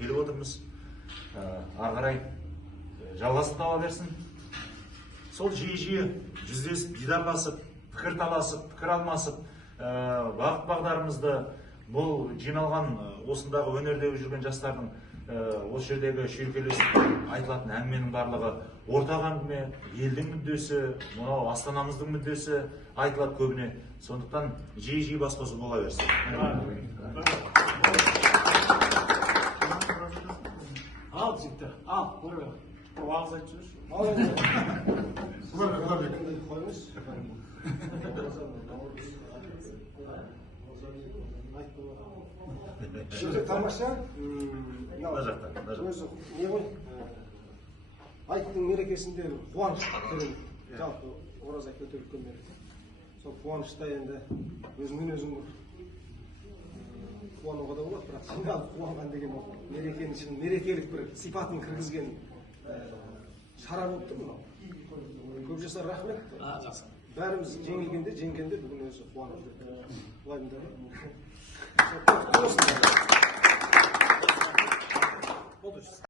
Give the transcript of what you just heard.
келіп отырмыз. Ары қарай жалғасып таба берсін. Сол жиі жүздесіп, дидарласып, пікір таласып, пікір алмасып, бағыт бағдарымызды бұл жиналған осындағы өнердегі жүрген жастардың осы жердегі шүйіркелесіп айтылатын әңгіменің барлығы ортақ әңгіме, елдің мүддесі, мынау астанамыздың мүддесі айтылады көбіне. Сондықтан жиі басқосу бола берсін. Ал, жігіттер, ал, көріп. Уағыз айтып Şimdi тамаша, өзі не ғой, айттың мерекесінде қуаныш түрін, жалпы ораза айт өтеліккен мереке. Сол қуанышта енді өзіңмен өзің қуануға да болады, бірақ жиналып қуанған деген мерекенің ішін мерекелік бір сипатын кіргізген шара болып тұр мынау. Көп жасар рахмет. Бәріміз жеңілгенде, жеңгенде бүгін өзі қуанып жүр. Былай